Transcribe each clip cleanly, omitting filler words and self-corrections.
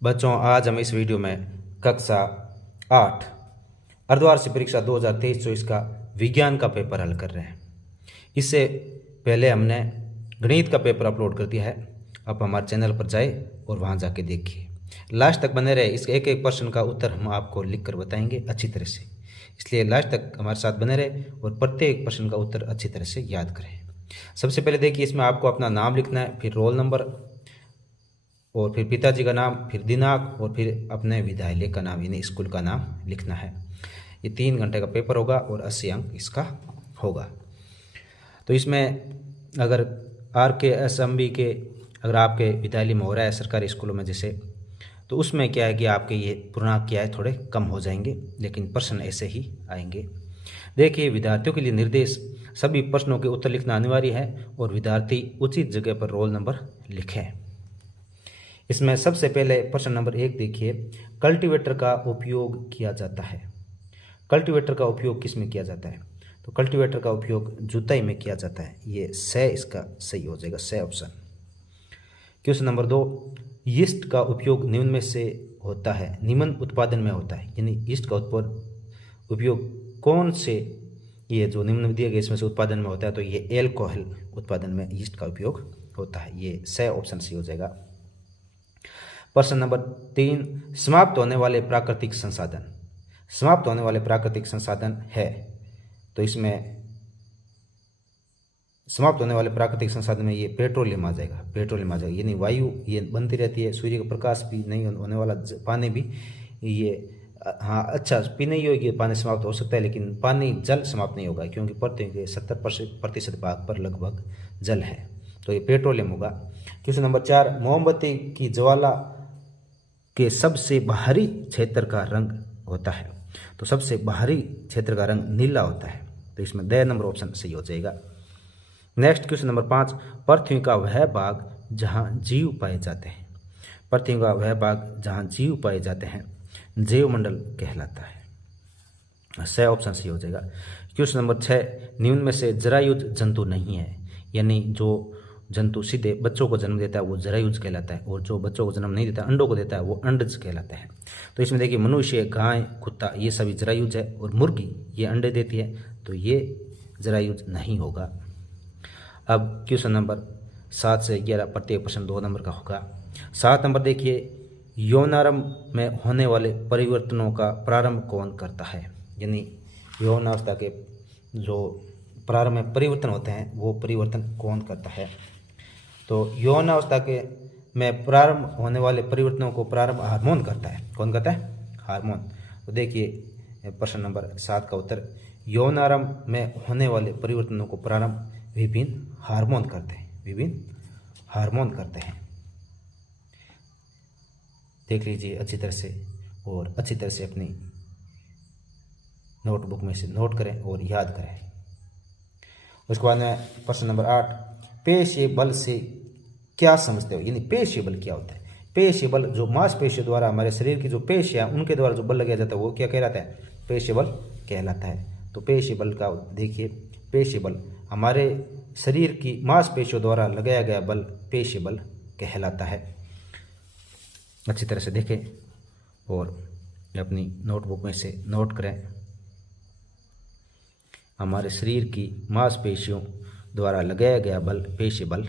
बच्चों, आज हम इस वीडियो में कक्षा 8 अर्धवार्षिक परीक्षा 2023-24 का विज्ञान का पेपर हल कर रहे हैं। इससे पहले हमने गणित का पेपर अपलोड कर दिया है। आप हमारे चैनल पर जाए और वहां जाके देखिए। लास्ट तक बने रहे। इसके एक एक प्रश्न का उत्तर हम आपको लिख कर बताएंगे अच्छी तरह से, इसलिए लास्ट तक हमारे साथ बने रहे और प्रत्येक प्रश्न का उत्तर अच्छी तरह से याद करें। सबसे पहले देखिए, इसमें आपको अपना नाम लिखना है, फिर रोल नंबर और फिर पिताजी का नाम, फिर दिनांक और फिर अपने विद्यालय का नाम यानी स्कूल का नाम लिखना है। ये 3 घंटे का पेपर होगा और 80 अंक इसका होगा। तो इसमें अगर RKSMB के अगर आपके विद्यालय में हो रहा है, सरकारी स्कूलों में जैसे, तो उसमें क्या है कि आपके ये पूर्णांक क्या है थोड़े कम हो जाएंगे, लेकिन प्रश्न ऐसे ही आएंगे। देखिए, विद्यार्थियों के लिए निर्देश, सभी प्रश्नों के उत्तर लिखना अनिवार्य है और विद्यार्थी उचित जगह पर रोल नंबर लिखें। इसमें सबसे पहले प्रश्न नंबर 1 देखिए, कल्टीवेटर का उपयोग किया जाता है। कल्टीवेटर का उपयोग किस में किया जाता है? तो कल्टीवेटर का उपयोग जुताई में किया जाता है। ये से इसका सही हो जाएगा, से ऑप्शन। क्वेश्चन नंबर 2, यीस्ट का उपयोग निम्न में से होता है, निम्न उत्पादन में होता है, यानी यीस्ट का उपयोग कौन से, ये जो निम्न दिए गए इसमें से उत्पादन में होता है, तो ये एल्कोहल उत्पादन में यीस्ट का उपयोग होता है। ये से ऑप्शन सही हो जाएगा। प्रश्न नंबर 3, समाप्त होने वाले प्राकृतिक संसाधन। समाप्त होने वाले प्राकृतिक संसाधन है, तो इसमें समाप्त होने वाले प्राकृतिक संसाधन में ये पेट्रोलियम आ जाएगा। पेट्रोलियम आ जाएगा, यानी वायु ये बनती रहती है, सूर्य का प्रकाश भी नहीं होने वाला, पानी भी ये, हाँ अच्छा पीने योग्य पानी समाप्त हो सकता है, लेकिन पानी जल समाप्त नहीं होगा, क्योंकि पृथ्वी के 70% भाग पर लगभग जल है, तो ये पेट्रोलियम होगा। क्वेश्चन नंबर 4, मोमबत्ती की ज्वाला के सबसे बाहरी क्षेत्र का रंग होता है, तो सबसे बाहरी क्षेत्र का रंग नीला होता है, तो इसमें द नंबर ऑप्शन सही हो जाएगा। नेक्स्ट क्वेश्चन नंबर 5, पृथ्वी का वह भाग जहां जीव पाए जाते हैं। पृथ्वी का वह भाग जहां जीव पाए जाते हैं जैवमंडल कहलाता है। सही ऑप्शन सही हो जाएगा। क्वेश्चन नंबर 6, निम्न में से जरायुज जंतु नहीं है, यानी जो जंतु सीधे बच्चों को जन्म देता है वो जरायुज कहलाता है, और जो बच्चों को जन्म नहीं देता, अंडों को देता है, वो अंडज कहलाता है। तो इसमें देखिए, मनुष्य, गाय, कुत्ता ये सभी जरायुज है, और मुर्गी ये अंडे देती है, तो ये जरायुज नहीं होगा। अब क्वेश्चन नंबर 7 से 11 प्रत्येक प्रश्न 2 नंबर का होगा। 7 नंबर देखिए, यौनारंभ में होने वाले परिवर्तनों का प्रारंभ कौन करता है, यानी यौनावस्था के जो प्रारंभ में परिवर्तन होते हैं वो परिवर्तन कौन करता है? तो यौनावस्था के में प्रारंभ होने वाले परिवर्तनों को प्रारंभ हार्मोन करता है। कौन करता है? हार्मोन। तो देखिए प्रश्न नंबर 7 का उत्तर, यौनारंभ में होने वाले परिवर्तनों को प्रारंभ विभिन्न हार्मोन करते हैं। विभिन्न हार्मोन करते हैं। देख लीजिए अच्छी तरह से, और अच्छी तरह से अपनी नोटबुक में से नोट करें और याद करें। उसके बाद में प्रश्न नंबर 8, पेशीय बल से क्या समझते हो, यानी पेशीय बल क्या होता है? पेशीय बल जो मांसपेशियों द्वारा, हमारे शरीर की जो पेशियां उनके द्वारा जो बल लगाया जाता है वो क्या कहलाता है? पेशीय बल कहलाता है। तो पेशीय बल का देखिए, पेशीय बल हमारे शरीर की मांसपेशियों द्वारा लगाया गया बल पेशीय बल कहलाता है। अच्छी तरह से देखें और अपनी नोटबुक में से नोट करें। हमारे शरीर की मांसपेशियों द्वारा लगाया गया बल पेशीय बल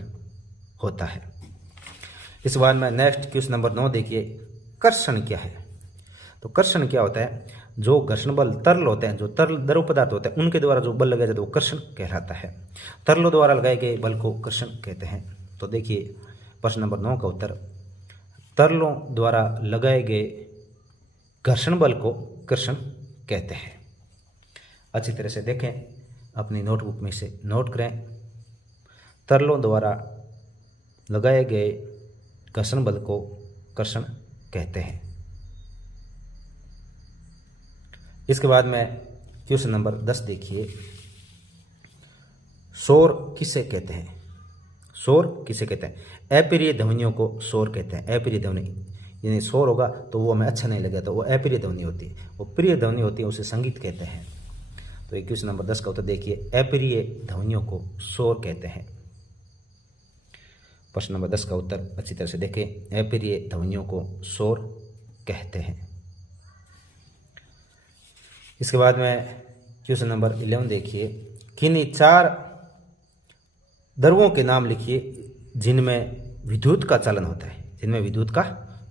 होता है। इस बार में नेक्स्ट क्वेश्चन नंबर 9 देखिए, कर्षण क्या है? तो कर्षण क्या होता है? जो घर्षण बल तरल होते हैं, जो तरल द्रव पदार्थ होते हैं, उनके द्वारा जो बल लगाया जाता है वो कर्षण कहलाता है। तरलों द्वारा लगाए गए बल को कर्षण कहते हैं। तो देखिए प्रश्न नंबर 9 का उत्तर, तरलों द्वारा लगाए गए घर्षण बल को कर्षण कहते हैं। अच्छी तरह से देखें, अपनी नोटबुक में से नोट करें। तरलों द्वारा लगाए गए घर्षण बल को कर्षण कहते हैं। इसके बाद में क्वेश्चन नंबर 10 देखिए, शोर किसे कहते हैं? शोर किसे कहते हैं? अप्रिय ध्वनियों को शोर कहते हैं। अप्रिय ध्वनि, यानी शोर होगा तो वो हमें अच्छा नहीं लगेगा, तो वो अप्रिय ध्वनि होती है। वो प्रिय ध्वनि होती है, उसे संगीत कहते हैं। तो ये क्वेश्चन नंबर 10 का उत्तर देखिए, अप्रिय ध्वनियों को शोर कहते हैं। प्रश्न नंबर 10 का उत्तर अच्छी तरह से देखें। अप्रिय ध्वनियों को शोर कहते हैं। इसके बाद में क्वेश्चन नंबर 11 देखिए, किन्हीं 4 द्रवों के नाम लिखिए जिनमें विद्युत का चालन होता है। जिनमें विद्युत का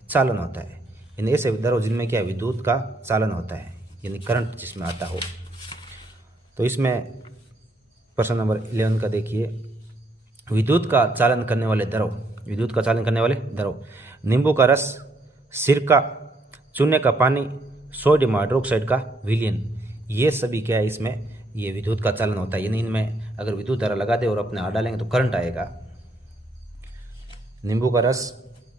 चालन होता है, यानी ऐसे द्रव जिनमें क्या विद्युत का चालन होता है, यानी करंट जिसमें आता हो। तो इसमें प्रश्न नंबर 11 का देखिए, विद्युत का चालन करने वाले द्रव, विद्युत का चालन करने वाले द्रव, नींबू का रस, सिरका, चूने का पानी, सोडियम हाइड्रोक्साइड का विलयन, ये सभी क्या है इसमें ये विद्युत का चालन होता है। यानी इनमें अगर विद्युत धारा लगा दे और अपने हाथ डालेंगे तो करंट आएगा। नींबू का रस,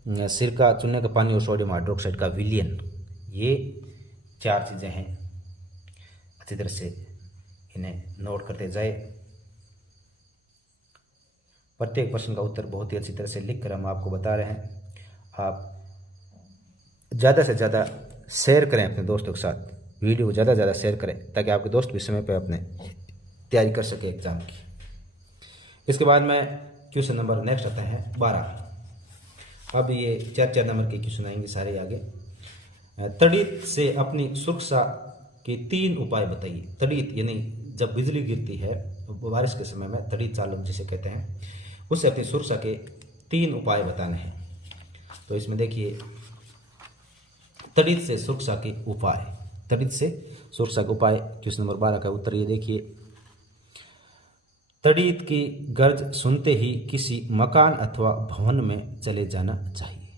सिरका, चूने का पानी और सोडियम हाइड्रोक्साइड का विलयन, ये 4 चीज़ें हैं। अच्छी तरह से इन्हें नोट करते जाए। प्रत्येक प्रश्न का उत्तर बहुत ही अच्छी तरह से लिखकर हम आपको बता रहे हैं। आप ज़्यादा से ज़्यादा शेयर करें अपने दोस्तों के साथ, वीडियो को ज़्यादा से ज़्यादा शेयर करें ताकि आपके दोस्त भी समय पर अपने तैयारी कर सके एग्जाम की। इसके बाद में क्वेश्चन नंबर नेक्स्ट आता है 12। अब ये 4 नंबर के क्वेश्चन आएंगे सारे आगे। तड़ित से अपनी सुरक्षा के 3 उपाय बताइए। तड़ित यानी जब बिजली गिरती है बारिश के समय में तड़ित चालक जिसे कहते हैं, उससे अपनी सुरक्षा के 3 उपाय बताने हैं। तो इसमें देखिए, तड़ित से सुरक्षा के उपाय, तड़ित से सुरक्षा के उपाय, क्वेश्चन नंबर 12 का उत्तर ये देखिए, तड़ित की गर्ज सुनते ही किसी मकान अथवा भवन में चले जाना चाहिए।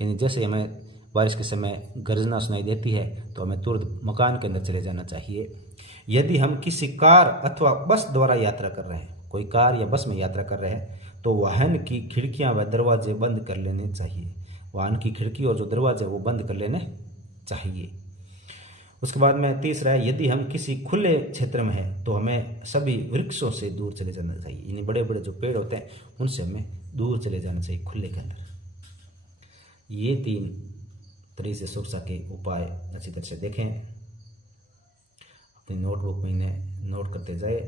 यानी जैसे हमें बारिश के समय गर्जना सुनाई देती है तो हमें तुरंत मकान के अंदर चले जाना चाहिए। यदि हम किसी कार अथवा बस द्वारा यात्रा कर रहे हैं, कोई कार या बस में यात्रा कर रहे हैं, तो वाहन की खिड़कियां व दरवाजे बंद कर लेने चाहिए। वाहन की खिड़की और जो दरवाजे वो बंद कर लेने चाहिए। उसके बाद में तीसरा है, यदि हम किसी खुले क्षेत्र में हैं तो हमें सभी वृक्षों से दूर चले जाना चाहिए। यानी बड़े बड़े जो पेड़ होते हैं उनसे हमें दूर चले जाना चाहिए खुले के अंदर। ये 3 तरीके से सुरक्षा के उपाय अच्छी तरह से देखें, अपनी नोटबुक में इन्हें नोट करते जाए।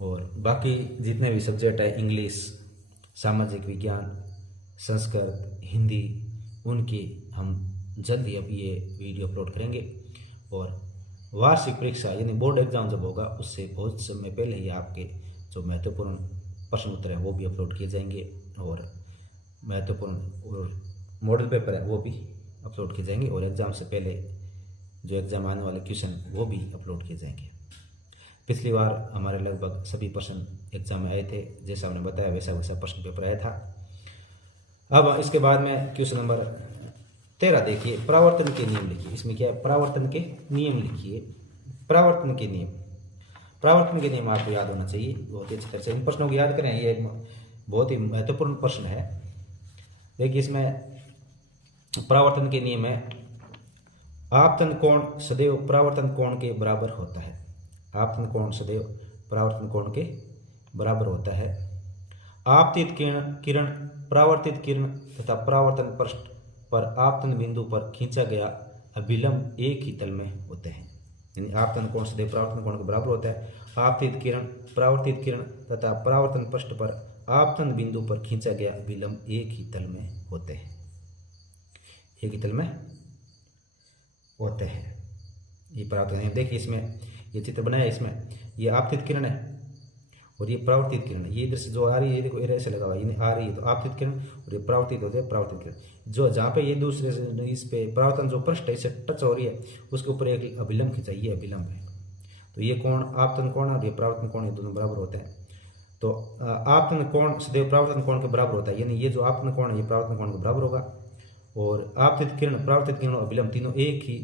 और बाकी जितने भी सब्जेक्ट है, इंग्लिश, सामाजिक विज्ञान, संस्कृत, हिंदी, उनकी हम जल्द ही अब ये वीडियो अपलोड करेंगे। और वार्षिक परीक्षा यानी बोर्ड एग्जाम जब होगा उससे बहुत समय पहले ही आपके जो महत्वपूर्ण प्रश्न उत्तर हैं वो भी अपलोड किए जाएंगे, और महत्वपूर्ण और मॉडल पेपर है वो भी अपलोड किए जाएंगे, और एग्ज़ाम से पहले जो एग्ज़ाम आने वाले क्वेश्चन वो भी अपलोड किए जाएंगे। पिछली बार हमारे लगभग सभी प्रश्न एग्जाम में आए थे, जैसा हमने बताया वैसा वैसा प्रश्न पेपर आया था। अब इसके बाद में क्वेश्चन नंबर 13 देखिए, परावर्तन के नियम लिखिए। इसमें क्या है, परावर्तन के नियम लिखिए। परावर्तन के नियम, परावर्तन के नियम आपको याद होना चाहिए बहुत ही अच्छी तरह से। इन प्रश्नों को याद करें, ये एक बहुत ही महत्वपूर्ण प्रश्न है। देखिए इसमें परावर्तन के नियम है, आपतन कोण सदैव परावर्तन कोण के बराबर होता है। आपतन कोण सदैव परावर्तन कोण के बराबर होता है। आपतित किरण परावर्तित किरण तथा परावर्तन पृष्ठ पर आपतन बिंदु पर खींचा गया अभिलंब एक ही तल में होते हैं। यानी आपतन कोण सदैव परावर्तन कोण के बराबर होता है। आपतित किरण परावर्तित किरण तथा परावर्तन पृष्ठ पर आपतन बिंदु पर खींचा गया अभिलंब एक ही तल में होते हैं। एक ही तल में होते हैं। ये परावर्तन, देखिए इसमें ये चित्र बनाया, इसमें ये आपतित किरण है और ये परावर्तित किरण है। ये इधर से जो आ रही है, ये देखो ऐसे लगा हुआ है, आ रही है तो आपतित किरण, और ये परावर्तित होते हैं परावर्तित किरण। जो जहाँ पे ये दूसरे से इस पे परावर्तन जो पृष्ठ है इससे टच हो रही है उसके ऊपर एक अभिलंब खिंचा, ये अभिलंब है। तो ये कोण आपतन कोण और ये परावर्तन कोण, ये दोनों बराबर होते हैं। तो आपतन कोण सदैव परावर्तन कोण के बराबर होता है, यानी ये जो आपतन कोण है ये परावर्तन कोण के बराबर होगा। और आपतित किरण परावर्तित किरण और अभिलंब तीनों एक ही,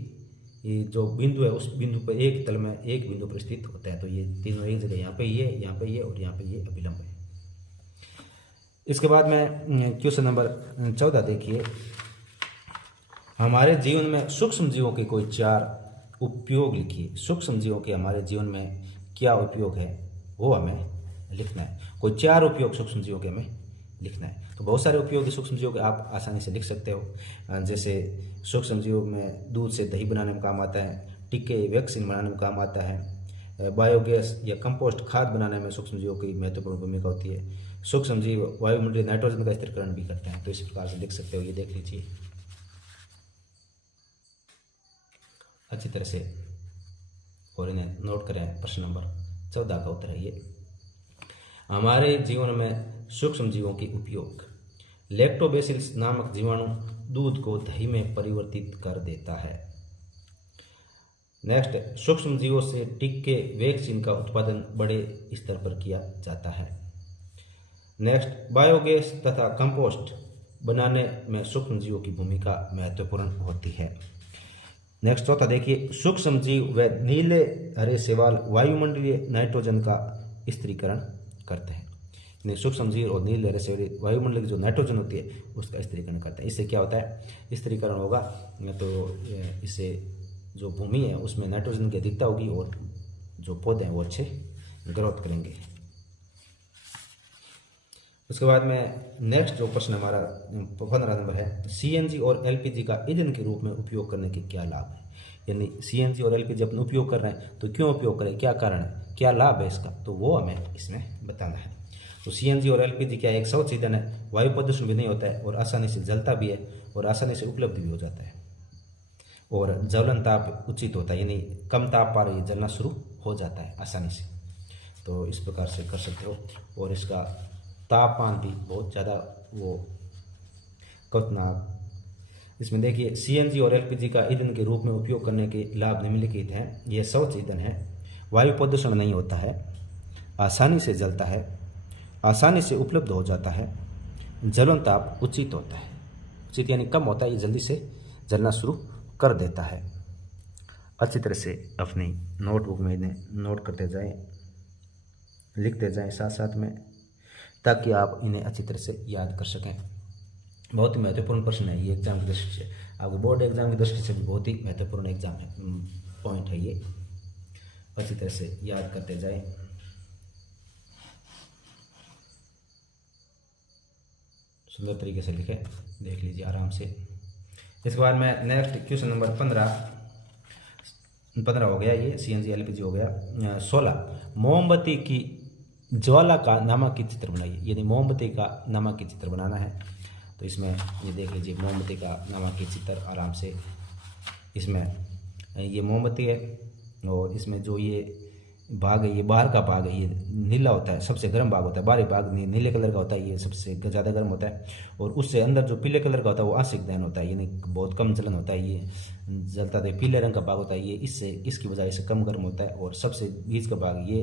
ये जो बिंदु है उस बिंदु पर एक तल में एक बिंदु पर स्थित होता है। तो ये तीनों एक जगह, यहाँ पे ये, यहाँ पे ये और यहाँ पे ये अभिलंब है। इसके बाद में क्वेश्चन नंबर 14 देखिए, हमारे जीवन में सूक्ष्म जीवों के कोई 4 उपयोग लिखिए। सूक्ष्म जीवों के हमारे जीवन में क्या उपयोग है वो हमें लिखना है। कोई 4 उपयोग सूक्ष्म जीवों के हमें लिखना है। तो बहुत सारे उपयोग सूक्ष्म जीवों के आप आसानी से लिख सकते हो। जैसे सूक्ष्म जीवों में दूध से दही बनाने में काम आता है, टीके वैक्सीन बनाने में काम आता है, बायोगैस या कंपोस्ट खाद बनाने में सूक्ष्मजीवों की महत्वपूर्ण भूमिका होती है। सूक्ष्मजीव वायुमंडलीय नाइट्रोजन का स्थिरीकरण भी करते हैं। तो इस प्रकार से लिख सकते हो, ये देख लीजिए अच्छी तरह से और इन्हें नोट करें। प्रश्न नंबर 14 का उत्तर है ये। हमारे जीवन में सूक्ष्म जीवों की उपयोग। लैक्टोबैसिलस नामक जीवाणु दूध को दही में परिवर्तित कर देता है। नेक्स्ट, सूक्ष्म जीवों से टीके वैक्सीन का उत्पादन बड़े स्तर पर किया जाता है। नेक्स्ट, बायोगैस तथा कंपोस्ट बनाने में सूक्ष्म जीवों की भूमिका महत्वपूर्ण होती है। नेक्स्ट चौथा देखिए, सूक्ष्म जीव व नीले हरे शैवाल वायुमंडलीय नाइट्रोजन का स्थिरीकरण करते हैं। सूक्ष्म जीव और नीले हरे शैवाल वायुमंडल की जो नाइट्रोजन होती है उसका स्थिरीकरण करते हैं। इससे क्या होता है, स्थिरीकरण होगा तो इससे जो भूमि है उसमें नाइट्रोजन की अधिकता होगी और जो पौधे हैं वो अच्छे ग्रोथ करेंगे। उसके बाद में नेक्स्ट जो प्रश्न हमारा 15 नंबर है, सीएनजी और एलपीजी का ईंधन के रूप में उपयोग करने के क्या लाभ है। यानी सीएनजी और एलपीजी अपन उपयोग कर रहे हैं तो क्यों उपयोग करें, क्या कारण है, क्या लाभ है इसका, तो वो हमें इसमें बताना है। तो सीएनजी और एलपीजी क्या एक स्वच्छ ईंधन है, वायु प्रदूषण भी नहीं होता है और आसानी से जलता भी है और आसानी से उपलब्ध भी हो जाता है और ज्वलन ताप उचित होता है, यानी कम ताप पर ये जलना शुरू हो जाता है आसानी से। तो इस प्रकार से कर सकते हो और इसका तापमान भी बहुत ज़्यादा वो कितना। इसमें देखिए, सीएनजी और एलपीजी का ईंधन के रूप में उपयोग करने के लाभ निम्नलिखित हैं। यह स्वच्छ ईंधन है, वायु प्रदूषण नहीं होता है, आसानी से जलता है, आसानी से उपलब्ध हो जाता है, ज्वलन ताप उचित होता है। उचित यानी कम होता है, ये जल्दी से जलना शुरू कर देता है। अच्छी तरह से अपनी नोटबुक में इन्हें नोट करते जाएं, लिखते जाएं साथ साथ में, ताकि आप इन्हें अच्छी तरह से याद कर सकें। बहुत ही महत्वपूर्ण प्रश्न है ये एग्जाम की दृष्टि से, आपको बोर्ड एग्जाम की दृष्टि से भी बहुत ही महत्वपूर्ण एग्जाम है, पॉइंट है ये। अच्छी तरह से याद करते जाएं। सुंदर तरीके से लिखें, देख लीजिए आराम से। इसके बाद में नेक्स्ट क्वेश्चन नंबर 15 हो गया, ये सीएनजी एलपीजी हो गया। 16, मोमबत्ती की ज्वाला का नमक चित्र बनाइए। यानी मोमबत्ती का नमक चित्र बनाना है। तो इसमें ये देख लीजिए, मोमबत्ती का नमक चित्र आराम से। इसमें ये मोमबत्ती है और इसमें जो ये भाग है, ये बाहर का भाग है, ये नीला होता है, सबसे गर्म भाग होता है। बाहरी भाग नीले कलर का होता है, ये सबसे ज़्यादा गर्म होता है। और उससे अंदर जो पीले कलर का होता है वो आंशिक दहन होता है, यानी बहुत कम जलन होता है। ये जलता तो पीले रंग का भाग होता है, ये इसकी वजह से कम गर्म होता है। और सबसे बीच का भाग ये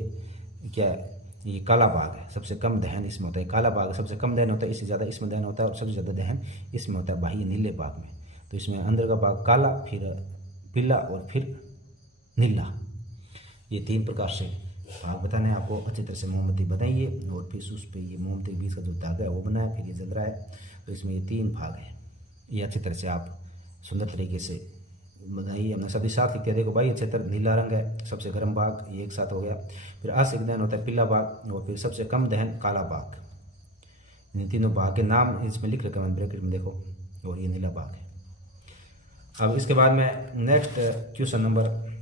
क्या है, ये काला भाग है, सबसे कम दहन इसमें होता है। काला भाग सबसे कम दहन होता है, इससे ज़्यादा इसमें दहन होता है और सबसे ज़्यादा दहन इसमें होता है बाह्य नीले भाग में। तो इसमें अंदर का भाग काला, फिर पीला और फिर नीला, ये 3 प्रकार से भाग बताने हैं आपको। अच्छी तरह से मोमबत्ती बनाइए और फिर उस पर ये मोमबत्ती के बीच का जो धागा है वो बनाए, फिर ये जल रहा है। तो इसमें ये 3 भाग हैं, ये अच्छी तरह से आप सुंदर तरीके से बनाइए। हमने सभी साथ लिखते हैं, देखो भाई अच्छे तरह नीला रंग है, सबसे गर्म भाग ये एक साथ हो गया। फिर आंशिक दहन होता है पीला भाग और फिर सबसे कम दहन काला भाग। इन तीनों भाग के नाम इसमें लिख रखे हैं ब्रैकेट में, देखो, और ये नीला भाग है। अब इसके बाद में नेक्स्ट क्वेश्चन नंबर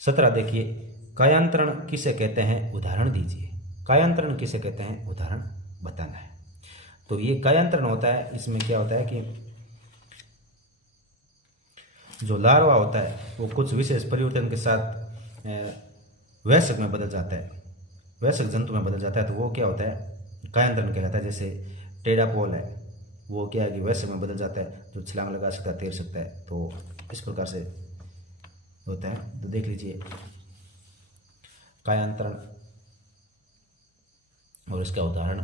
17 देखिए, कायांतरण किसे कहते हैं, उदाहरण दीजिए। कायांतरण किसे कहते हैं, उदाहरण बताना है। तो ये कायांतरण होता है, इसमें क्या होता है कि जो लार्वा होता है वो कुछ विशेष परिवर्तन के साथ वयस्क में बदल जाता है, वयस्क जंतु में बदल जाता है। तो वो क्या होता है, कायांतरण कहलाता है। जैसे टेढ़ापोल है, वो क्या है कि वयस्क में बदल जाता है, जो छलांग लगा सकता है, तैर सकता है। तो इस प्रकार से होता है। तो देख लीजिए कायांतरण और इसका उदाहरण।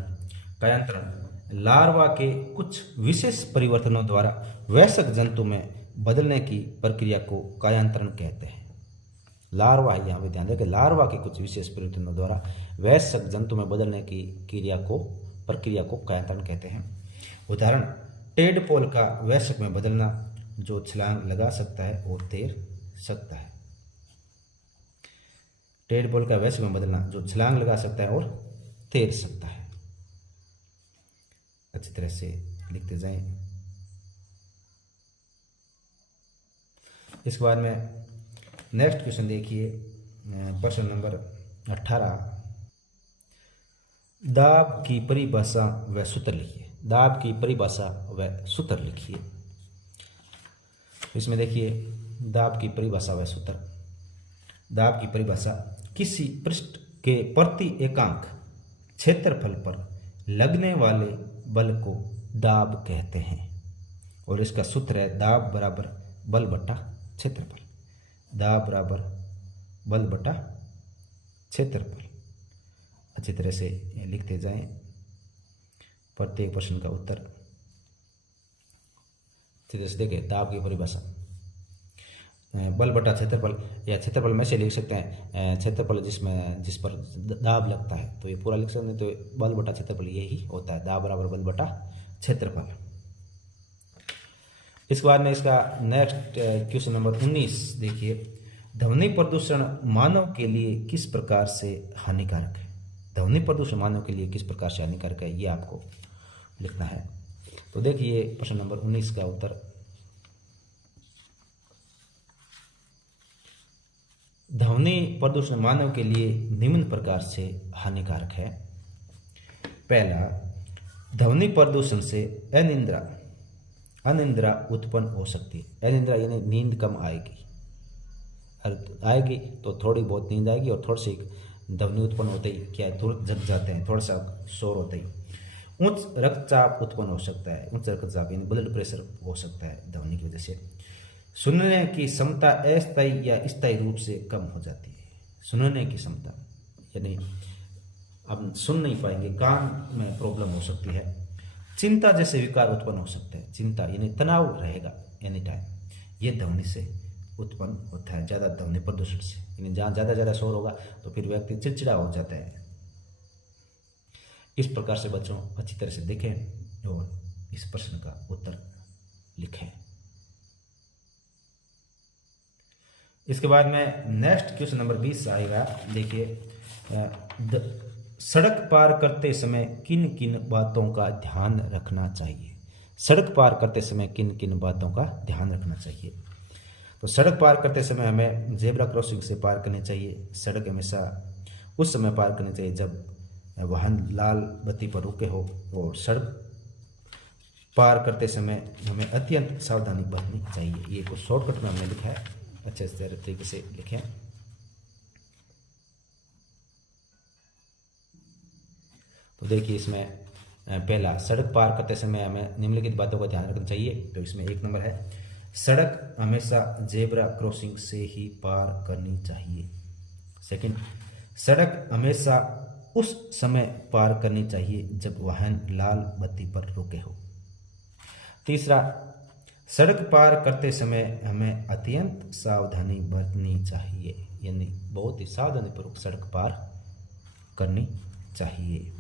कायांतरण लार्वा के कुछ विशेष परिवर्तनों द्वारा वयस्क जंतु में बदलने की प्रक्रिया को कायांतरण कहते हैं। लार्वा, यहाँ पे ध्यान दें कि लार्वा के कुछ विशेष परिवर्तनों द्वारा वयस्क जंतु में बदलने की प्रक्रिया को कायांतरण कहते हैं। उदाहरण, टेडपोल का वयस्क में बदलना, जो छलांग लगा सकता है और तैर सकता है। टेडपोल का वयस्क में बदलना, जो छलांग लगा सकता है और तैर सकता है। अच्छी तरह से लिखते जाएं। इसके बाद में नेक्स्ट क्वेश्चन देखिए, प्रश्न नंबर 18। दाब की परिभाषा व सूत्र लिखिए। दाब की परिभाषा व सूत्र लिखिए। इसमें देखिए दाब की परिभाषा व सूत्र। दाब की परिभाषा, किसी पृष्ठ के प्रति एकांक क्षेत्रफल पर लगने वाले बल को दाब कहते हैं। और इसका सूत्र है दाब बराबर बल बटा क्षेत्रफल। दाब बराबर बल बटा क्षेत्रफल। अच्छी तरह से लिखते जाएं प्रत्येक प्रश्न का उत्तर। अच्छी तरह से देखें दाब की परिभाषा, बल बटा क्षेत्रफल, या क्षेत्रफल में से लिख सकते हैं क्षेत्रफल जिस पर दाब लगता है, तो ये पूरा लिख सकते हैं। तो बल बटा क्षेत्रफल यही होता है, दाब बराबर बल बटा क्षेत्रफल। इसके बाद में इसका नेक्स्ट क्वेश्चन नंबर 19 देखिए, ध्वनि प्रदूषण मानव के लिए किस प्रकार से हानिकारक है। ध्वनि प्रदूषण मानव के लिए किस प्रकार से हानिकारक है, ये आपको लिखना है। तो देखिए प्रश्न नंबर 19 का उत्तर, ध्वनि प्रदूषण मानव के लिए निम्न प्रकार से हानिकारक है। पहला, ध्वनि प्रदूषण से अनिद्रा उत्पन्न हो सकती है। अनिद्रा यानी नींद कम आएगी तो थोड़ी बहुत नींद आएगी, और थोड़ी सी ध्वनि उत्पन्न होते ही क्या है, तुरंत जग जाते हैं, थोड़ा सा शोर होते ही। उच्च रक्तचाप उत्पन्न हो सकता है। उच्च रक्तचाप यानी ब्लड प्रेशर हो सकता है ध्वनि की वजह से। सुनने की क्षमता अस्थायी या स्थायी रूप से कम हो जाती है। सुनने की क्षमता यानी अब सुन नहीं पाएंगे, कान में प्रॉब्लम हो सकती है। चिंता जैसे विकार उत्पन्न हो सकते हैं। चिंता यानी तनाव रहेगा एनी टाइम, ये ध्वनि से उत्पन्न होता है, ज़्यादा ध्वनि प्रदूषण से। यानी जहाँ ज़्यादा शोर होगा तो फिर व्यक्ति चिड़चिड़ा हो जाता है। इस प्रकार से बच्चों अच्छी तरह से देखें और इस प्रश्न का उत्तर लिखें। इसके बाद में नेक्स्ट क्वेश्चन नंबर 20 आएगा। देखिए, सड़क पार करते समय किन किन बातों का ध्यान रखना चाहिए। सड़क पार करते समय किन किन बातों का ध्यान रखना चाहिए। तो सड़क पार करते समय हमें जेब्रा क्रॉसिंग से पार करनी चाहिए। सड़क हमेशा उस समय पार करनी चाहिए जब वाहन लाल बत्ती पर रुके हो, और सड़क पार करते समय हमें अत्यंत सावधानी बरतनी चाहिए। ये कुछ शॉर्टकट में हमने लिखा है, अच्छे तरीके से लिखें। तो देखिए इसमें पहला, सड़क पार करते समय हमें निम्नलिखित बातों का ध्यान रखना चाहिए। तो इसमें 1 नंबर है, सड़क हमेशा जेब्रा क्रॉसिंग से ही पार करनी चाहिए। सेकंड, सड़क हमेशा उस समय पार करनी चाहिए जब वाहन लाल बत्ती पर रुके हो। तीसरा, सड़क पार करते समय हमें अत्यंत सावधानी बरतनी चाहिए, यानी बहुत ही सावधानीपूर्वक सड़क पार करनी चाहिए।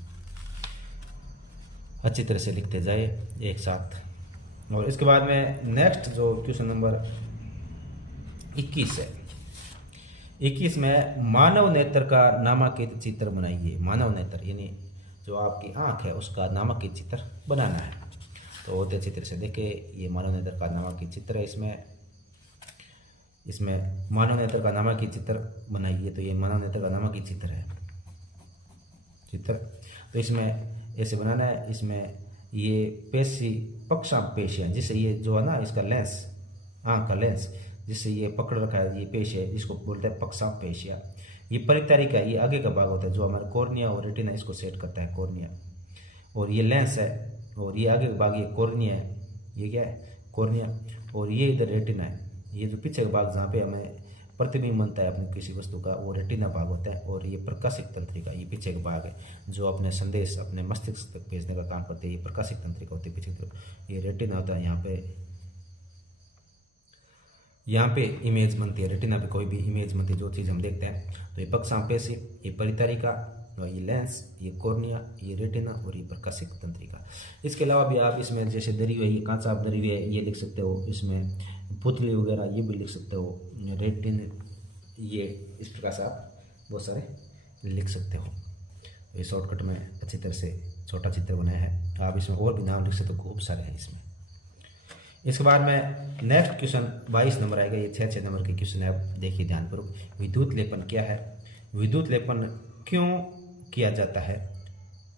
अच्छी तरह से लिखते जाए एक साथ। और इसके बाद में नेक्स्ट जो क्वेश्चन नंबर 21 है, 21 में मानव नेत्र का नामांकित चित्र बनाइए। मानव नेत्र यानी जो आपकी आँख है उसका नामांकित चित्र बनाना है। तो बहुत अच्छी तरह से देखिए, ये मानव नेत्र का नामांकित चित्र है। इसमें मानव नेत्र का नामांकित चित्र बनाइए। तो ये मानव नेत्र का नामांकित चित्र है। तो इसमें ऐसे बनाना है। इसमें ये पेशी पक्षापेशियाँ, जिससे ये जो है ना इसका लेंस, आँख का लेंस जिससे ये पकड़ रखा है, ये पेश है, इसको बोलते हैं पक्षापेशियाँ। ये परितारिका, ये आगे का भाग होता है जो हमारे कॉर्निया और रेटिना इसको सेट करता है, कॉर्निया। और ये लेंस है, और ये आगे का भाग ये कॉर्निया है। ये क्या है, कॉर्निया। और ये इधर रेटिना है। ये जो पीछे का भाग जहाँ पे हमें प्रतिबिंब बनता है अपनी किसी वस्तु का, वो रेटिना भाग होता है। और ये प्रकाशिक तंत्रिका, ये पीछे का भाग है जो अपने संदेश अपने मस्तिष्क तक भेजने का काम करते हैं। ये प्रकाशिक तंत्रिका होती है पीछे की तरफ। ये रेटिना होता है, यहाँ पे इमेज बनती है। रेटिना पे कोई भी इमेज बनती है, जो चीज़ हम देखते हैं। तो ये पक्षापेशी, ये परितारिका, और ये लेंस, ये कॉर्निया, ये रेटिना और ये प्रकाशिक तंत्रिका। इसके अलावा भी आप इसमें जैसे दरी हुई, ये कांचा दरी हुई है, ये लिख सकते हो। इसमें पुतली वगैरह ये भी लिख सकते हो। रेटिन, ये इस प्रकार से आप बहुत सारे लिख सकते हो। ये शॉर्टकट में अच्छी तरह से छोटा चित्र बनाया है। आप इसमें और भी नाम लिख सकते हो, खूब सारे हैं इसमें। इसके बाद में नेक्स्ट क्वेश्चन 22 नंबर आएगा। ये 6 नंबर के क्वेश्चन है, आप देखिए ध्यानपूर्वक। विद्युत लेपन क्या है, विद्युत लेपन क्यों किया जाता है,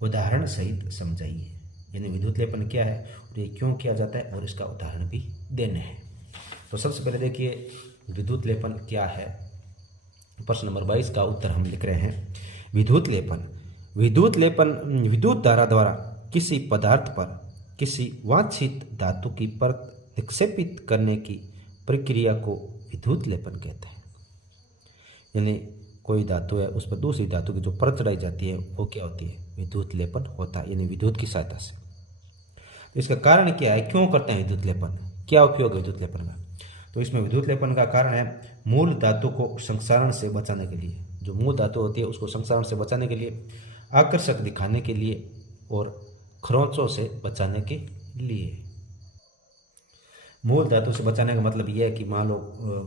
उदाहरण सहित समझाइए। यानी विद्युत लेपन क्या है और ये क्यों किया जाता है और इसका उदाहरण भी देने हैं। तो सबसे पहले देखिए विद्युत लेपन क्या है। प्रश्न नंबर 22 का उत्तर हम लिख रहे हैं। विद्युत लेपन, विद्युत लेपन विद्युत धारा द्वारा किसी पदार्थ पर किसी वांछित धातु की परत निक्षेपित करने की प्रक्रिया को विद्युत लेपन कहते हैं। यानी कोई धातु है उस पर दूसरी धातु की जो परत चढ़ाई जाती है वो क्या होती है, विद्युत लेपन होता है, यानी विद्युत की सहायता से। तो इसका कारण क्या है, क्यों करते हैं विद्युत लेपन, क्या उपयोग है विद्युत लेपन का। तो इसमें विद्युत लेपन का कारण है मूल धातु को संक्षारण से बचाने के लिए। जो मूल धातु होती है उसको संक्षारण से बचाने के लिए, आकर्षक दिखाने के लिए और खरोंचों से बचाने के लिए। मूल धातु से बचाने का मतलब यह है कि मान लो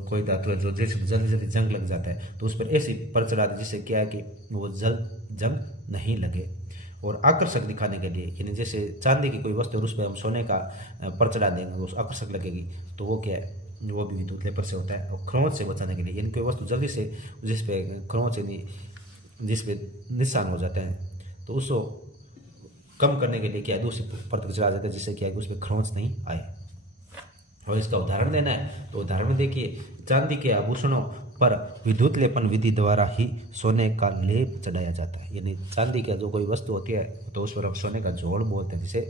कोई धातु है जो जैसे जल्दी जल्दी जंग लग जाता है तो उस पर ऐसी परत चढ़ा दे जिससे क्या है कि वो जंग नहीं लगे। और आकर्षक दिखाने के लिए, यानी जैसे चांदी की कोई वस्तु और उस पर हम सोने का परत चढ़ा देंगे, वो आकर्षक लगेगी, तो वो क्या है, वो भी विद्युत लेपन से होता है। और खरोंच से बचाने के लिए, यानी कोई वस्तु जल्दी से जिस पे खरोंच जिस पे निशान हो जाते हैं तो उसको कम करने के लिए क्या है, दूसरी परत चढ़ा देते हैं जिससे क्या है कि उस पर खरोंच नहीं आए। और इसका उदाहरण देना है तो उदाहरण देखिए, चांदी के आभूषणों पर विद्युत लेपन विधि द्वारा ही सोने का लेप चढ़ाया जाता है। यानी चांदी का जो कोई वस्तु होती है तो उस पर हम सोने का जोड़ बोलते हैं जिसे,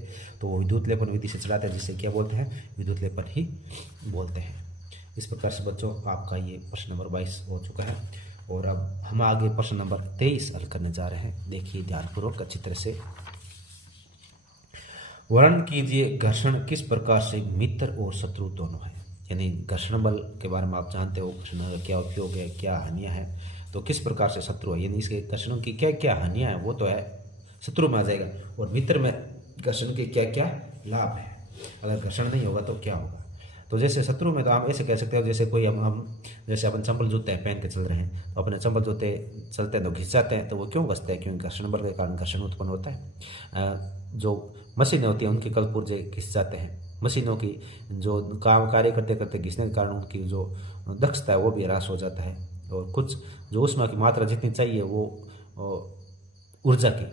तो वो विद्युत लेपन विधि से चढ़ाते हैं जिससे क्या बोलते हैं, विद्युत लेपन ही बोलते हैं। इस प्रकार से बच्चों आपका ये प्रश्न नंबर 22 हो चुका है। और अब हम आगे प्रश्न नंबर 23 हल करने जा रहे हैं। देखिए ध्यानपूर्वक अच्छी तरह से। वर्णन कीजिए घर्षण किस प्रकार से मित्र और शत्रु दोनों है। यानी घर्षण बल के बारे में आप जानते हो, घर्षण का क्या उपयोग है, क्या हानियां हैं, तो किस प्रकार से शत्रु है, यानी इसके घर्षण की क्या क्या हानियां हैं वो तो है शत्रु में आ जाएगा। और मित्र में घर्षण के क्या क्या लाभ है, अगर घर्षण नहीं होगा तो क्या होगा। तो जैसे शत्रु में तो आप ऐसे कह सकते हो, जैसे कोई हम जैसे अपन चंपल जूते पहन के चल रहे हैं तो अपने चंपल जूते चलते हैं तो घिस जाते हैं, तो वो क्यों घसते हैं, क्योंकि घर्षण बल के कारण घर्षण उत्पन्न होता है। जो मशीनें होती हैं उनके कलपुर्जे घिस जाते हैं, मशीनों की जो काम कार्य करते करते घिसने के कारण उनकी जो दक्षता है वो भी ह्रास हो जाता है। और कुछ जो ऊष्मा की मात्रा जितनी चाहिए वो ऊर्जा की,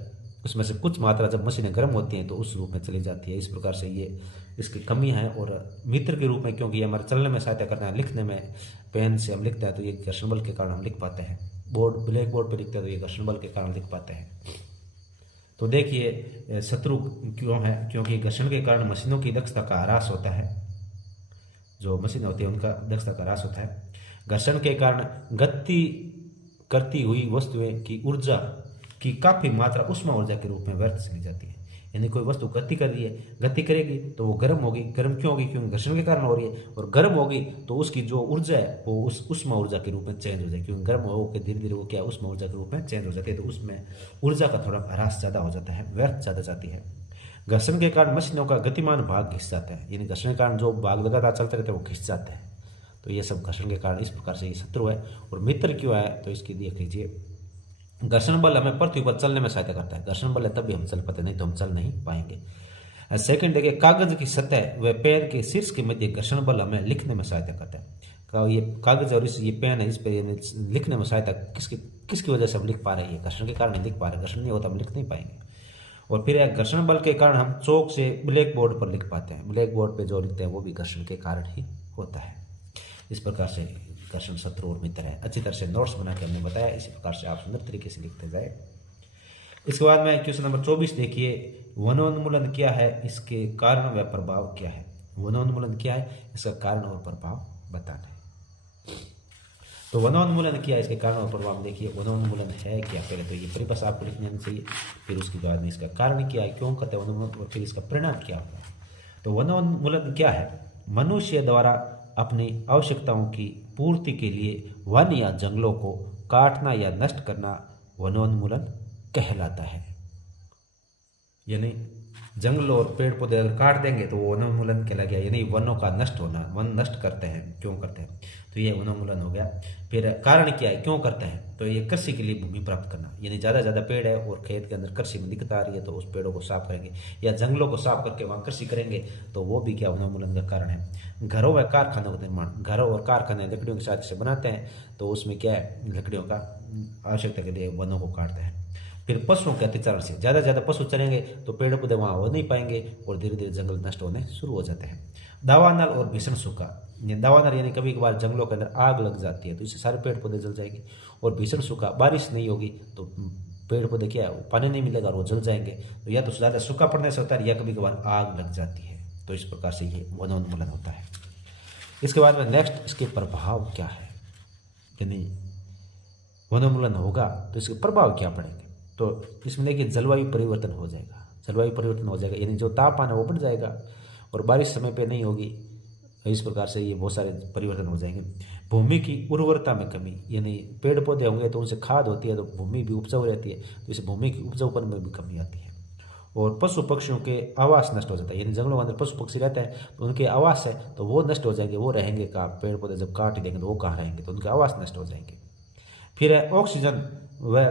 उसमें से कुछ मात्रा जब मशीनें गर्म होती हैं तो उस रूप में चली जाती है। इस प्रकार से ये इसकी कमी है। और मित्र के रूप में क्योंकि ये हमारे चलने में सहायता करना है, लिखने में पेन से हम लिखते हैं तो ये घर्षण बल के कारण हम लिख पाते हैं। ब्लैक बोर्ड पर लिखते हैं तो ये घर्षण बल के कारण लिख पाते हैं। तो देखिए शत्रु क्यों है, क्योंकि घर्षण के कारण मशीनों की दक्षता का ह्रास होता है, जो मशीन होती है उनका दक्षता का ह्रास होता है। घर्षण के कारण गति करती हुई वस्तुएं की ऊर्जा की काफ़ी मात्रा उष्मा ऊर्जा के रूप में व्यर्थ चली जाती है। यानी कोई वस्तु गति कर रही है, गति करेगी तो वो गर्म होगी, गर्म क्यों होगी, क्योंकि घर्षण के कारण हो रही है। और गर्म होगी तो उसकी जो ऊर्जा है वो उस उष्मा ऊर्जा के रूप में चेंज हो जाएगी, क्योंकि गर्म होकर धीरे धीरे वो क्या उष्मा ऊर्जा के रूप में चेंज हो जाती है। तो उसमें ऊर्जा का थोड़ा ह्रास ज़्यादा हो जाता है, व्यर्थ ज़्यादा जाती है। घर्षण के कारण मशीनों का गतिमान भाग घिस जाता है, यानी घर्षण के कारण जो भाग लगातार चलते रहते हैं वो घिस जाते हैं। तो ये सब घर्षण के कारण, इस प्रकार से ये शत्रु है। और मित्र क्यों है, तो इसकी देख लीजिए, घर्षण बल हमें पृथ्वी पर चलने में सहायता करता है। घर्षण बल है तभी हम चल पाते, नहीं तो हम चल नहीं पाएंगे। सेकंड देखिए, कागज की सतह व पेन के शीर्ष के मध्य घर्षण बल हमें लिखने में सहायता करता है। ये कागज और ये पेन है, इस पे लिखने में सहायता किसकी वजह से हम लिख पा रहे हैं, घर्षण के कारण नहीं लिख पा रहे। घर्षण नहीं होता हम लिख नहीं पाएंगे। और फिर घर्षण बल के कारण हम चौक से ब्लैक बोर्ड पर लिख पाते हैं। ब्लैक बोर्ड पर जो लिखते हैं वो भी घर्षण के कारण ही होता है। इस प्रकार से घर्षण शत्रु और मित्र है। अच्छी तरह से नोट्स बना के हमने बताया, इसी प्रकार से आप सुंदर तरीके से लिखते जाए। इसके बाद में क्वेश्चन नंबर 24 देखिए, वनोन्मूलन क्या है, इसके कारण व प्रभाव क्या है। वनोन्मूलन क्या है, इसका कारण और प्रभाव बताना है। तो वनोन्मूलन क्या है, इसके कारण और प्रभाव देखिए। वनोन्मूलन है क्या, पहले तो ये परिभाषा आपको लिखनी आनी चाहिए, फिर उसके बाद में इसका कारण क्या है, क्यों कहते हैं वनोन्मूलन, और फिर इसका परिणाम क्या होगा। तो वनोन्मूलन क्या है, मनुष्य द्वारा अपनी आवश्यकताओं की पूर्ति के लिए वन या जंगलों को काटना या नष्ट करना वनोन्मूलन कहलाता है। यानी जंगल और पेड़ पौधे अगर काट देंगे तो वो वनोन्मूलन कहला गया, यानी वनों का नष्ट होना। वन नष्ट करते हैं, क्यों करते हैं, तो ये वनोन्मूलन हो गया। फिर कारण क्या है, क्यों करते हैं, तो ये कृषि के लिए भूमि प्राप्त करना, यानी ज़्यादा ज़्यादा पेड़ है और खेत के अंदर कृषि में दिक्कत आ रही है तो उस पेड़ों को साफ करेंगे, या जंगलों को साफ करके वहाँ कृषि करेंगे तो वो भी क्या वनोन्मूलन का कारण है। घरों व कारखानों का निर्माण, घरों और कारखाने लकड़ियों की सहायता से बनाते हैं तो उसमें क्या है, लकड़ियों का आवश्यकता के लिए वनों को काटते हैं। फिर पशुओं के अतिचारण से, ज़्यादा पशु चलेंगे तो पेड़ पौधे वहाँ हो नहीं पाएंगे और धीरे धीरे जंगल नष्ट होने शुरू हो जाते हैं। दावानल और भीषण सूखा, दावानल यानी कभी कभार जंगलों के अंदर आग लग जाती है तो इससे सारे पेड़ पौधे जल जाएंगे। और भीषण सूखा, बारिश नहीं होगी तो पेड़ पौधे क्या है, पानी नहीं मिलेगा और वो जल जाएंगे। तो या तो ज़्यादा सूखा पड़ने से होता है या कभी कभार आग लग जाती है। तो इस प्रकार से ये वनोन्मूलन होता है। इसके बाद में नेक्स्ट, इसके प्रभाव क्या है, यानी वनोन्मूलन होगा तो इसके प्रभाव क्या पड़ेंगे। तो इसमें देखिए जलवायु परिवर्तन हो जाएगा, जलवायु परिवर्तन हो जाएगा, यानी जो तापमान है वो बढ़ जाएगा और बारिश समय पे नहीं होगी। इस प्रकार से ये बहुत सारे परिवर्तन हो जाएंगे। भूमि की उर्वरता में कमी, यानी पेड़ पौधे होंगे तो उनसे खाद होती है तो भूमि भी उपजाऊ रहती है, तो इस भूमि की उपजाऊपन में भी कमी आती है। और पशु पक्षियों के आवास नष्ट हो जाता है, यानी जंगलों के अंदर पशु पक्षी रहते हैं तो उनके आवास है तो वो नष्ट हो जाएंगे, वो रहेंगे कहाँ, पेड़ पौधे जब काट देंगे तो वो कहाँ रहेंगे, तो उनके आवास नष्ट हो जाएंगे। फिर है ऑक्सीजन व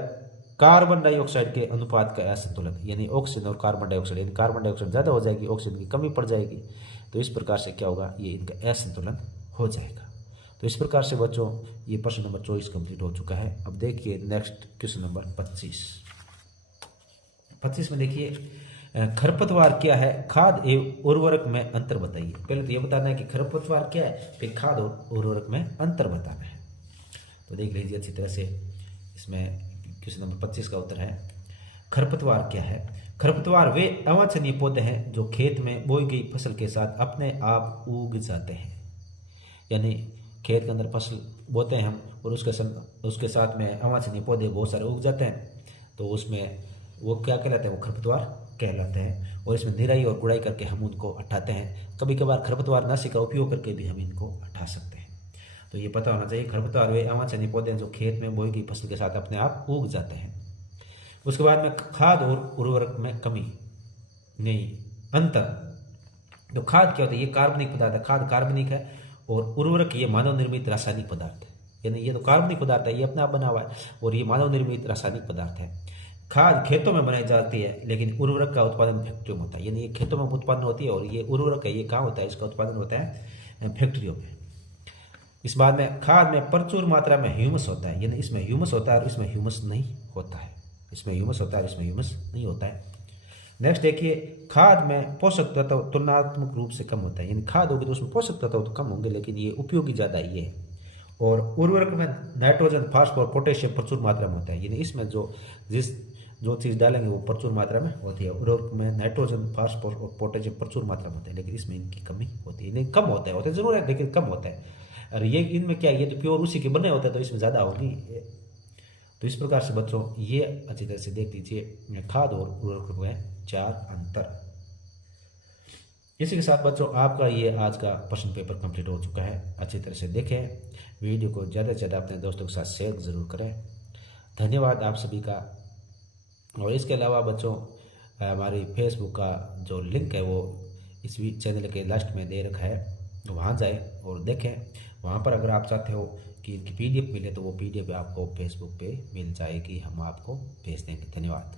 कार्बन डाइऑक्साइड के अनुपात का असंतुलन, यानी ऑक्सीजन और कार्बन डाइऑक्साइड, यानी कार्बन डाइऑक्साइड ज़्यादा हो जाएगी, ऑक्सीजन की कमी पड़ जाएगी। तो इस प्रकार से क्या होगा, ये इनका असंतुलन हो जाएगा। तो इस प्रकार से बच्चों ये प्रश्न नंबर 24 कंप्लीट हो चुका है। अब देखिए नेक्स्ट क्वेश्चन नंबर 25 में देखिए खरपतवार क्या है, खाद एवं उर्वरक में अंतर बताइए। पहले तो ये बताना है कि खरपतवार क्या है, फिर खाद और उर्वरक में अंतर बताना है। तो देख लीजिए अच्छी तरह से, इसमें क्वेश्चन नंबर 25 का उत्तर है खरपतवार क्या है। खरपतवार वे अवांछनीय पौधे हैं जो खेत में बोई गई फसल के साथ अपने आप उग जाते हैं, यानी खेत के अंदर फसल बोते हैं हम और उसके साथ में अवांछनीय पौधे बहुत सारे उग जाते हैं, तो उसमें वो क्या कहलाते हैं, वो खरपतवार कहलाते हैं। और इसमें निराई और गुड़ाई करके हम उनको हटाते हैं, कभी कभार खरपतवार नाशी का उपयोग करके भी हम इनको हटा सकते हैं। तो ये पता होना चाहिए, खरपतवार वे अवांछनीय पौधे हैं जो खेत में बोई गई फसल के साथ अपने आप उग जाते हैं। उसके बाद में खाद और उर्वरक में कमी नहीं अंतर। तो खाद क्या होता है, ये कार्बनिक पदार्थ है, खाद कार्बनिक है और उर्वरक ये मानव निर्मित रासायनिक पदार्थ है, यानी ये तो कार्बनिक पदार्थ है, ये अपने आप बना हुआ है और ये मानव निर्मित रासायनिक पदार्थ है। खाद खेतों में बनाई जाती है लेकिन उर्वरक का उत्पादन फैक्ट्रियों में होता है, यानी ये खेतों में उत्पादन होती है और ये उर्वरक है ये कहाँ होता है, इसका उत्पादन होता है फैक्ट्रियों में। इस बाद में खाद में प्रचुर मात्रा में ह्यूमस होता है, यानी इसमें ह्यूमस होता है और इसमें ह्यूमस नहीं होता है, इसमें ह्यूमस होता है और इसमें ह्यूमस नहीं होता है। नेक्स्ट देखिए, खाद में पोषक तत्व तुलनात्मक रूप से कम होता है, यानी खाद होगी तो उसमें पोषक तत्व तो कम होंगे लेकिन ये उपयोगी ज़्यादा ये है। और उर्वरक में नाइट्रोजन फास्फोर पोटेशियम प्रचुर मात्रा में होता है, यानी इसमें जो चीज़ डालेंगे वो प्रचुर मात्रा में होती है। उर्वरक में नाइट्रोजन फास्फोर और पोटेशियम प्रचुर मात्रा में होता है लेकिन इसमें इनकी कमी होती है, नहीं कम होता है जरूर है लेकिन कम होता है। और ये इनमें क्या है, ये तो प्योर उसी के बने होते हैं तो इसमें ज़्यादा होगी। तो इस प्रकार से बच्चों ये अच्छी तरह से देख लीजिए, खाद और उर्वरक में 4 अंतर। इसी के साथ बच्चों आपका ये आज का प्रश्न पेपर कंप्लीट हो चुका है। अच्छी तरह से देखें, वीडियो को ज़्यादा से ज़्यादा अपने दोस्तों के साथ शेयर ज़रूर करें। धन्यवाद आप सभी का। और इसके अलावा बच्चों हमारी फेसबुक का जो लिंक है वो इस चैनल के लास्ट में दे रखा है, वहाँ जाएं और देखें। वहाँ पर अगर आप चाहते हो कि इनकी PDF मिले तो वो PDF आपको फेसबुक पे मिल जाएगी, हम आपको भेज देंगे। धन्यवाद।